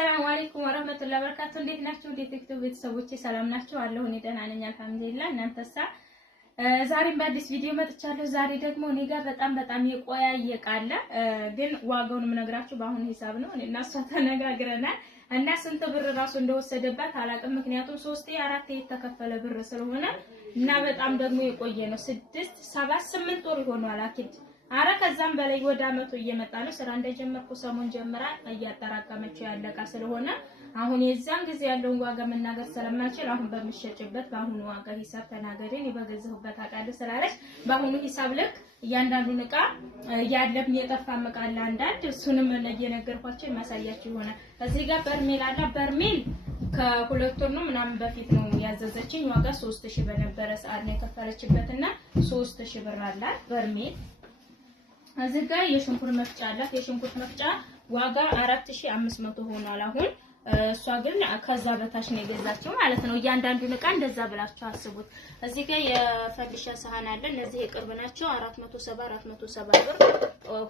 አሰላሙ አለይኩም ወራህመቱላሂ ወበረካቱ። እንዴት ናችሁ? እንዴት ቲክቶክ ቤተሰቦቼ ሰላም ናችሁ? አለሁ እኔ ደህና ነኝ አልሐምዱሊላህ። እናንተሳ? ዛሬም በአዲስ ቪዲዮ መጥቻለሁ። ዛሬ ደግሞ እኔ ጋር በጣም የቆያየ ቃለ ግን ዋጋውን የምነግራችሁ በአሁኑ ሂሳብ ነው። እኔና እሷ ተነጋግረናል እና ስንት ብር ራሱ እንደወሰደባት አላውቅም። ምክንያቱም 3 4 የተከፈለ ብር ስለሆነ እና በጣም ደግሞ የቆየ ነው። 6 7 8 ወር ይሆናል አኪድ አረ ከዛም በላይ ወደ አመቱ እየመጣ ነው። ስራ እንደጀመርኩ ሰሞን ጀምራ እያጠራቀመችው ያለቃ ስለሆነ አሁን የዛን ጊዜ ያለውን ዋጋ መናገር ስለማልችል አሁን በሚሸጭበት በአሁኑ ዋጋ ሂሳብ ተናገረኝ። በገዛሁበት አቃለ ስላለች በአሁኑ ሂሳብ ልክ እያንዳንዱን እቃ ያለም የጠፋ መቃላ አንዳንድ እሱንም እየነገርኳችሁ የማሳያችሁ ይሆናል። እዚህ ጋር በርሜል አለ። በርሜል ከሁለት ወር ነው ምናምን በፊት ነው ያዘዘችኝ። ዋጋ 3000 በነበረ ሰዓት ነው የከፈለችበትና 3000 ብር አላት በርሜል። እዚህ ጋር የሽንኩርት መፍጫ አላት። የሽንኩርት መፍጫ ዋጋ 4500 ሆኗል አሁን። እሷ ግን ከዛ በታች ነው የገዛችው ማለት ነው። እያንዳንዱን እቃ እንደዛ ብላችሁ አስቡት። እዚህ ጋር የፈንዲሻ ሰሃን አለ። እነዚህ የቅርብ ናቸው። 470 ብር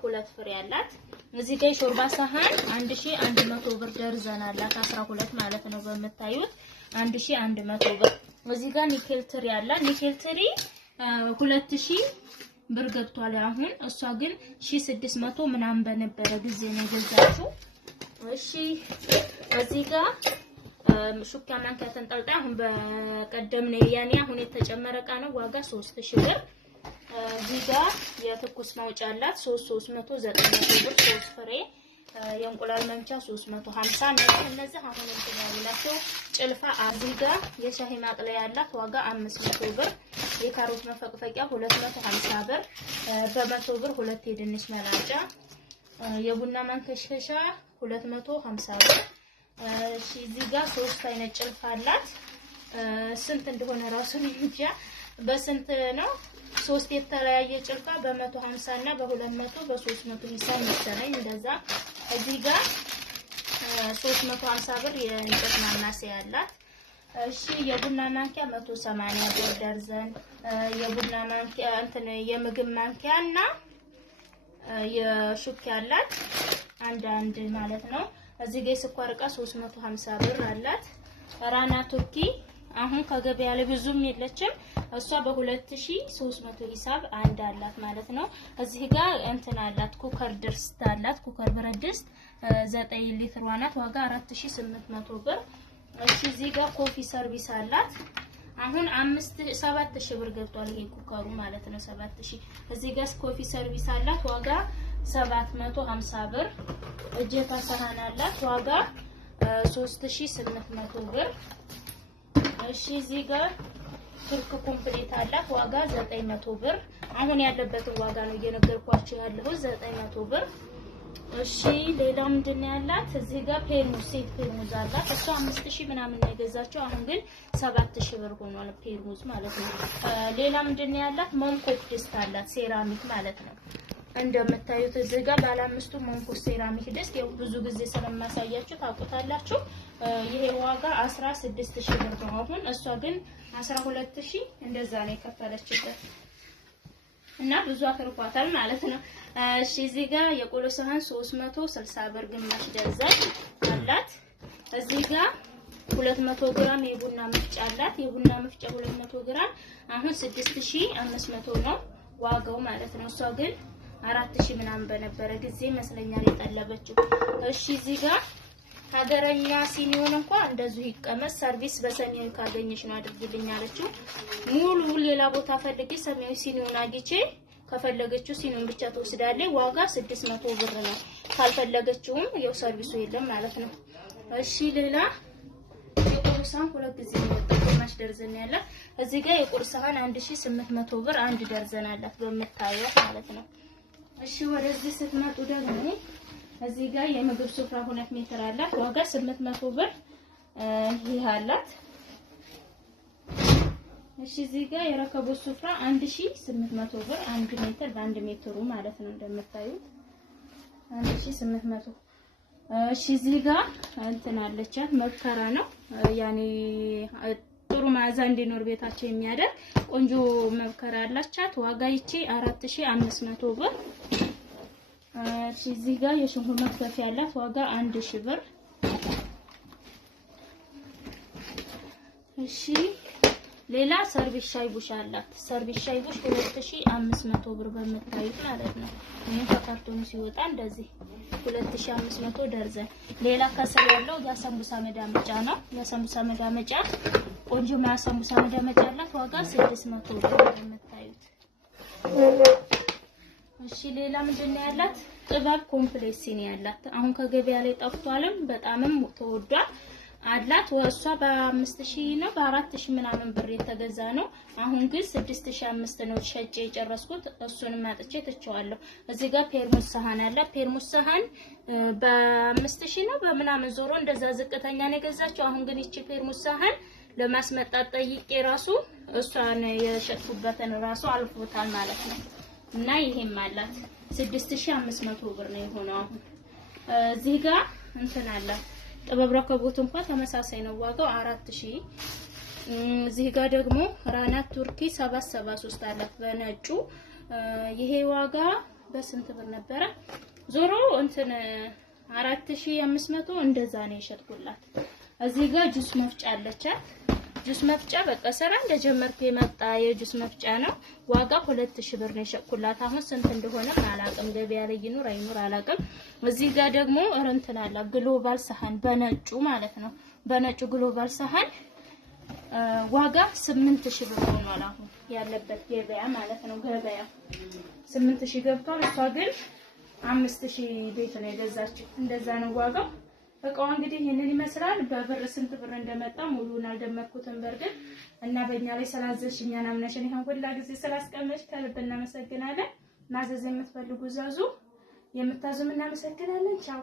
ሁለት ፍሬ አላት። እዚህ ጋር የሾርባ ሰሃን 1100 ብር ደርዘን አላት 12 ማለት ነው በመታዩት 1100 ብር። እዚህ ጋር ኒኬል ትሪ አለ። ኒኬል ትሪ 2000 ብር ገብቷል አሁን። እሷ ግን 1600 ምናምን በነበረ ጊዜ ነው የገዛችው። እሺ እዚህ ጋር ሹካ ማንኪያ ተንጠልጣይ አሁን በቀደም ነው ያኔ አሁን የተጨመረ እቃ ነው። ዋጋ 3000 ብር። እዚህ ጋር የትኩስ ማውጫ አላት 390 ብር 3 ፍሬ። የእንቁላል መምቻ 350 ነው። እነዚህ አሁን እንትናላቸው ጭልፋ። እዚህ ጋር የሻሂ ማቅለያ ያላት ዋጋ 500 ብር። የካሮት መፈቅፈቂያ 250 ብር። በ100 ብር ሁለት የድንች መላጫ። የቡና ማንከሽከሻ 250 ብር። እሺ እዚህ ጋር 3 አይነት ጭልፋ አላት። ስንት እንደሆነ ራሱ እንጃ በስንት ነው። 3 የተለያየ ጭልፋ በ150 እና በ200 በ300 ሂሳብ መሰለኝ እንደዛ። እዚህ ጋር 350 ብር የእንጨት ማማሰያ አላት። እሺ የቡና ማንኪያ 180 ብር ደርዘን። የቡና ማንኪያ እንትን የምግብ ማንኪያና የሹካ አላት አንድ ማለት ነው። እዚህ ጋር የስኳር እቃ 350 ብር አላት። ራና ቱርኪ አሁን ከገበያ ላይ ብዙም የለችም። እሷ በ2300 ሂሳብ አንድ አላት ማለት ነው። እዚህ ጋር እንትን አላት ኩከር ድስት አላት። ኩከር ብረት ድስት 9 ሊትር ዋናት ዋጋ 4800 ብር። እሺ እዚህ ጋር ኮፊ ሰርቪስ አላት። አሁን 7000 ብር ገብቷል ይሄ ኩከሩ ማለት ነው 7000። እዚህ ጋር ኮፊ ሰርቪስ አላት ዋጋ 750 ብር። እጀታ ሰሃን አላት ዋጋ 3800 ብር። እሺ እዚህ ጋር ቱርክ ኮምፕሊት አላት ዋጋ 900 ብር። አሁን ያለበትን ዋጋ ነው እየነገርኳችሁ ያለው 900 ብር። እሺ ሌላው ምንድነው ያላት? እዚህ ጋር ፔርሙዝ ሴት ፔርሙዝ አላት። እሷ 5000 ምናምን ነው የገዛችው። አሁን ግን 7000 ብር ሆኗል ፔርሙዝ ማለት ነው። ሌላ ምንድነው ያላት? መንኮክ ድስት አላት ሴራሚክ ማለት ነው። እንደምታዩት እዚህ ጋር ባለ 5ቱ መንኮክ ሴራሚክ ድስት ያው ብዙ ጊዜ ስለማሳያችሁ ታውቁታላችሁ። ይሄ ዋጋ 16000 ብር ነው አሁን። እሷ ግን 12000 እንደዛ ነው የከፈለችበት እና ብዙ አትርፏታል ማለት ነው። እሺ እዚህ ጋር የቆሎ ሰሃን 360 ብር ግማሽ ደርዘን አላት። እዚህ ጋር 200 ግራም የቡና መፍጫ አላት። የቡና መፍጫ 200 ግራም አሁን 6500 ነው ዋጋው ማለት ነው። እሷ ግን 4000 ምናምን በነበረ ጊዜ መስለኛል የጠለበችው። እሺ እዚህ ጋር ሀገረኛ ሲኒውን እንኳን እንደዚሁ ይቀመስ ሰርቪስ በሰማያዊ ካገኘሽ ነው አድርግልኝ አለችው። ሙሉ ሌላ ቦታ ፈልጌ ሰማያዊ ሲኒውን አግኝቼ ከፈለገችው ሲኒውን ብቻ ተወስዳለች። ዋጋ 600 ብር ነው። ካልፈለገችውም ያው ሰርቪሱ የለም ማለት ነው። እሺ ሌላ የቁርስ ሰሃን ሁለት ጊዜ ነው ግማሽ ደርዘን ያላት። እዚህ ጋር የቁርስ ሰሃን 1800 ብር አንድ ደርዘን አላት በመታየው ማለት ነው። እሺ ወደዚህ ስትመጡ ደግሞ እዚህ ጋር የምግብ ሱፍራ 2 ሜትር አላት ዋጋ 800 ብር ይሄ አላት። እሺ እዚህ ጋር የረከቦት ሱፍራ 1800 ብር 1 ሜትር በ1 ሜትሩ ማለት ነው እንደምታዩት 1800። እሺ እዚህ ጋር እንትን አለቻት መብከራ ነው ያኔ ጥሩ ማዕዛ እንዲኖር ቤታቸው የሚያደርግ ቆንጆ መብከራ አላቻት ዋጋ ይቺ 4500 ብር። እሺ እዚህ ጋር የሽንኩርት መክተፊያ ያላት ዋጋ 1000 ብር። እሺ ሌላ ሰርቪስ ሻይ ቡሽ አላት። ሰርቪስ ሻይ ቡሽ 2500 ብር በመታየት ማለት ነው። ይሄን ከካርቶኑ ሲወጣ እንደዚህ 2500 ደርዘን። ሌላ ከስር ያለው የሰንቡሳ መዳመጫ ነው። የሰንቡሳ መዳመጫ ቆንጆ የሰንቡሳ መዳመጫ አላት። ዋጋ 600 ብር በመታየት። እሺ ሌላ ምንድነው ያላት? ጥበብ ኮምፕሌክስ ሲኒ ያላት። አሁን ከገበያ ላይ ጠፍቷልም በጣምም ተወዷል አላት። ወሷ በ5000 ነው በ4000 ምናምን ብር የተገዛ ነው። አሁን ግን 6005 ነው ሸጬ የጨረስኩት። እሱንም አጥቼ ተቸዋለሁ። እዚህ ጋር ፔርሙስ ሰሃን አለ። ፔርሙስ ሰሃን በ5000 ነው በምናምን ዞሮ እንደዛ ዝቅተኛ ነው የገዛችው። አሁን ግን እቺ ፔርሙስ ሰሃን ለማስመጣት ጠይቄ ራሱ እሷን የሸጥኩበትን ራሱ አልፎታል ማለት ነው። እና ይሄም አላት 6500 ብር ነው የሆነው። አሁን እዚህ ጋር እንትን አላት ጥበብ ረከቦት እንኳን ተመሳሳይ ነው ዋጋው 4000። እዚህ ጋር ደግሞ ራናት ቱርኪ 773 አላት በነጩ። ይሄ ዋጋ በስንት ብር ነበረ? ዞሮ እንትን 4500 እንደዛ ነው የሸጥኩላት። እዚህ ጋር ጁስ መፍጫ አለቻት። ጁስ መፍጫ በቃ ስራ እንደጀመርኩ የመጣ የጁስ መፍጫ ነው። ዋጋ 2000 ብር ነው የሸጥኩላት። አሁን ስንት እንደሆነ አላውቅም፣ ገበያ ላይ ይኑር አይኑር አላውቅም። እዚህ ጋር ደግሞ እንትን አለ ግሎባል ሰሃን በነጩ ማለት ነው። በነጩ ግሎባል ሰሃን ዋጋ 8000 ብር ሆኗል አሁን ያለበት ገበያ ማለት ነው። ገበያ 8000 ገብቷል። እሷ ግን 5000 ቤት ነው የገዛችው። እንደዛ ነው ዋጋው። እቃው እንግዲህ ይሄንን ይመስላል። በብር ስንት ብር እንደመጣ ሙሉውን አልደመርኩትም በርግጥ እና በእኛ ላይ ስላዘዝሽኛና አምነሽን ይሄን ሁላ ጊዜ ስላስቀመጥሽ ከልብ እናመሰግናለን። ማዘዝ የምትፈልጉ ዘዙ። የምታዙም እናመሰግናለን። ቻው